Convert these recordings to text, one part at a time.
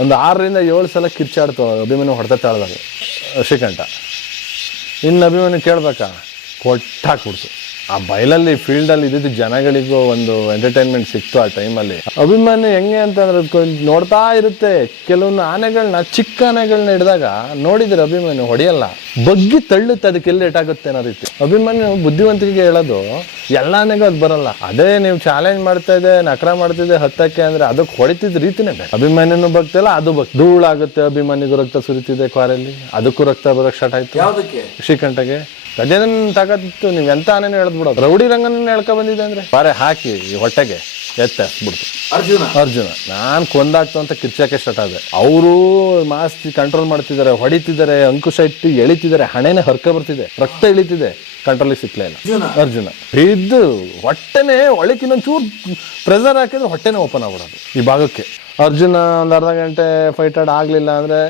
ಒಂದು ಆರರಿಂದ ಏಳು ಸಲ ಕಿರ್ಚಾಡ್ತು ಅಭಿಮಾನಿ ಹೊಡೆತ ತಾಳ್ದಾಗ ಶ್ರೀಕಂಠ. ಇನ್ನು ಅಭಿಮಾನಿ ಕೇಳ್ಬೇಕಾ? ಕೊಟ್ಟಾಕ್ಬಿಡ್ತು ಆ ಬಯಲಲ್ಲಿ ಫೀಲ್ಡಲ್ಲಿ ಇದ್ದಿದ್ದು ಜನಗಳಿಗೂ ಒಂದು ಎಂಟರ್ಟೈನ್ಮೆಂಟ್ ಸಿಕ್ತು ಆ ಟೈಮಲ್ಲಿ ಅಭಿಮಾನಿ ಹೆಂಗೆ ಅಂತಂದ್ರೆ ನೋಡ್ತಾ ಇರುತ್ತೆ. ಕೆಲವೊಂದು ಆನೆಗಳನ್ನ ಚಿಕ್ಕ ಆನೆಗಳನ್ನ ಹಿಡಿದಾಗ ನೋಡಿದ್ರೆ ಅಭಿಮಾನಿ ಹೊಡೆಯಲ್ಲ. ಬಗ್ಗಿ ತಳ್ಳುತ್ತೆ ಅದಕ್ಕೆ ಎಲ್ಲಿ ಏಟಾಗುತ್ತೆ ಅನ್ನೋ ರೀತಿ. ಅಭಿಮಾನಿ ಬುದ್ಧಿವಂತಿಕೆ ಹೇಳೋದು ಎಲ್ಲ ಆನೆಗೂ ಅದು ಬರಲ್ಲ. ಅದೇ ನೀವು ಚಾಲೆಂಜ್ ಮಾಡ್ತಾ ಇದೆ ನಕರ ಮಾಡ್ತಿದೆ ಹತ್ತಕ್ಕೆ ಅಂದ್ರೆ ಅದಕ್ಕೆ ಹೊಡಿತಿದ್ದ ರೀತಿನೇ ಬೇಕು ಅಭಿಮಾನಿನೂ ಬಗ್ತಲ್ಲ ಅದು ಬಗ್ ಧೂಳಾಗುತ್ತೆ ಅಭಿಮಾನಿಗೂ ರಕ್ತ ಸುರಿತಿದೆ ಕ್ವಾರಲ್ಲಿ ಅದಕ್ಕೂ ರಕ್ತ ಬರೋಕ್ಕೆ ಸ್ಟಾರ್ಟ್ ಆಯ್ತು. ಶ್ರೀಕಂಠಗೆ. ಗಜೇಂದ್ರನ್ ತಾಕತ್ತು ನೀವು ಎಂತ ಆನೇನು ಹೇಳ್ಬಿಡೋದು ರೌಡಿ ರಂಗನ ಹೇಳ್ಕ ಬಂದಿದೆ ಅಂದ್ರೆ? ಬಾರೆ ಹಾಕಿ ಈ ಹೊಟ್ಟೆಗೆ ಎತ್ತ ಬಿಡ್ತು. ಅರ್ಜುನ? ಅರ್ಜುನ. ನಾನು ಕೊಂದಾಕ್ತು ಅಂತ ಕಿರ್ಚಕ್ಕೆ ಸ್ಟಾರ್ಟ್ ಆದೆ. ಅವರು ಮಾಸ್ತಿ ಕಂಟ್ರೋಲ್ ಮಾಡ್ತಿದ್ದಾರೆ ಹೊಡಿತಿದ್ದಾರೆ ಅಂಕುಶ ಇಟ್ಟು ಎಳಿತಿದ್ದಾರೆ ಹಣೆನೆ ಹರ್ಕ ಬರ್ತಿದೆ. ರಕ್ತ ಇಳಿತಿದೆ ಕಂಟ್ರೋಲಿಗೆ ಸಿಕ್ಲೇ ಇಲ್ಲ. ಅರ್ಜುನ? ಇದ್ದು ಹೊಟ್ಟೆನೆ ಒಳಕ್ಕೆ ಪ್ರೆಸರ್ ಹಾಕಿದ್ರೆ ಹೊಟ್ಟೆನೇ ಓಪನ್ ಆಗ್ಬಿಡೋದು ಈ ಭಾಗಕ್ಕೆ. ಅರ್ಜುನ ಒಂದು ಅರ್ಧ ಗಂಟೆ ಫೈಟ್ ಆಡ್ ಆಗಲಿಲ್ಲ ಅಂದರೆ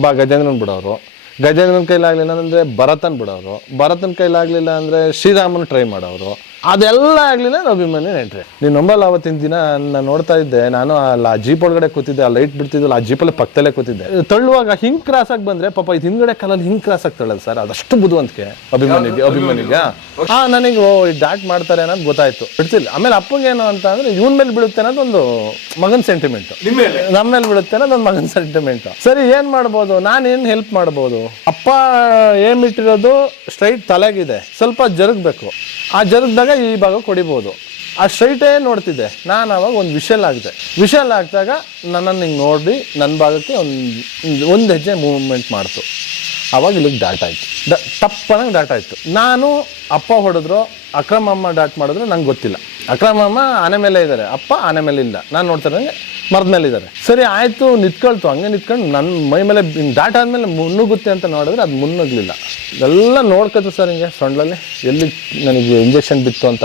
ಬಾ ಗಜೇಂದ್ರನ್ ಬಿಡೋರು. ಗಜೇಂದ್ರನ್ ಕೈಲಾಗಲಿಲ್ಲ ಅಂದರೆ ಭರತನ್ ಬಿಡೋರು. ಭರತನ್ ಕೈಲಾಗಲಿಲ್ಲ ಅಂದರೆ ಶ್ರೀರಾಮನ್ ಟ್ರೈ ಮಾಡೋರು ಅದೆಲ್ಲ ಆಗಲಿಲ್ಲ ಅಭಿಮಾನಿ ನೆಂಟ್ರೆ ನೀನು ನಂಬಲ್ಲ ಅವತ್ತಿನ ದಿನ ನಾನು ನೋಡ್ತಾ ಇದ್ದೆ. ನಾನು ಅಲ್ಲಿ ಆ ಜೀಪ್ ಒಳಗಡೆ ಕೂತಿದ್ದೆ ಆ ಲೈಟ್ ಬಿಡ್ತಿದ್ದಲ್ಲ ಆ ಜೀಪಲ್ಲಿ ಪಕ್ಕದಲ್ಲೇ ಕೂತಿದ್ದೆ. ತಳ್ಳುವಾಗ ಹಿಂಗೆ ಕ್ರಾಸ್ ಆಗಿ ಬಂದ್ರೆ ಪಾಪ ಇದು ಹಿಂದ್ಗಡೆ ಕಾಲಲ್ಲಿ ಹಿಂಗೆ ಕ್ರಾಸ್ ಆಗಿ ತಳ್ಳಲ್ಲ ಸರ್ ಅದಷ್ಟು ಬುದ್ಧಿವಂತಿಕೆ ಅಭಿಮಾನಿಗೆ ಅಭಿಮಾನಿಗೆ ಹಾ ನನಗೆ ಓ ಇದು ಡಾಟ್ ಮಾಡ್ತಾರೆ ಅನ್ನೋದು ಗೊತ್ತಾಯ್ತು. ಬಿಡ್ತಿಲ್ಲ. ಆಮೇಲೆ ಅಪ್ಪಂಗೆ ಏನು ಅಂತ ಅಂದ್ರೆ ಇವನ್ ಮೇಲೆ ಬೀಳುತ್ತೆ ಅನ್ನೋದೊಂದು ಮಗನ್ ಸೆಂಟಿಮೆಂಟ್ ನಿಮ್ಮ ಮೇಲೆ? ನಮ್ಮ ಮೇಲೆ ಬಿಡುತ್ತೆ ಅನ್ನೋದು ಒಂದು ಮಗನ್ ಸೆಂಟಿಮೆಂಟ್ ಸರಿ ಏನ್ ಮಾಡ್ಬೋದು? ನಾನು ಏನ್ ಹೆಲ್ಪ್ ಮಾಡ್ಬೋದು? ಅಪ್ಪ ಏಮಿಟ್ಟಿರೋದು ಸ್ಟ್ರೈಟ್ ತಲೆಗಿದೆ. ಸ್ವಲ್ಪ ಜರುಗ್ಬೇಕು. ಆ ಜನದಾಗ ಈ ಭಾಗ ಕೊಡಿಬೋದು. ಆ ಸ್ಟ್ರೈಟೇ ನೋಡ್ತಿದ್ದೆ. ನಾನು ಅವಾಗ ಒಂದು ವಿಷಲ್ ಆಗಿದೆ ವಿಷಲ್ ಆಗಿದಾಗ ನನ್ನನ್ನು ಹಿಂಗೆ ನೋಡಿ ನನ್ನ ಭಾಗಕ್ಕೆ ಒಂದು ಒಂದು ಹೆಜ್ಜೆ ಮೂವ್ಮೆಂಟ್ ಮಾಡ್ತು. ಅವಾಗ ಇಲ್ಲಿಗೆ ಡಾಟ್ ಆಯಿತು. ಡ ಟಪ್ಪನಂಗೆ ಡಾಟ್ ಆಯಿತು. ನಾನು ಅಪ್ಪ ಹೊಡೆದ್ರು, ಅಕ್ರಮ ಅಮ್ಮ ಡಾಟ್ ಮಾಡಿದ್ರು ನಂಗೆ ಗೊತ್ತಿಲ್ಲ. ಅಕ್ರಮ ಅಮ್ಮ ಆನೆ ಮೇಲೆ ಇದ್ದಾರೆ ಅಪ್ಪ ಆನೆ ಮೇಲೆ ಇಲ್ಲ. ನಾನು ನೋಡ್ತಿರಂಗೆ ಮರದ ಮೇಲೆ ಇದ್ದಾರೆ ಸರಿ, ಆಯಿತು, ನಿಂತ್ಕೊಳ್ತು. ಹಂಗೆ ನಿಂತ್ಕೊಂಡು ನನ್ನ ಮೈ ಮೇಲೆ ದಾಟ ಆದ್ಮೇಲೆ ಮುನ್ನುಗುತ್ತೆ ಅಂತ ನೋಡಿದ್ರೆ ಅದು ಮುನ್ನುಗ್ಲಿಲ್ಲ. ಎಲ್ಲ ನೋಡ್ಕೊತು ಸರ್ ಹಿಂಗೆ ಸೊಂಡ್ಲಲ್ಲಿ ಎಲ್ಲಿ ನನಗೆ ಇಂಜೆಕ್ಷನ್ ಬಿತ್ತು ಅಂತ.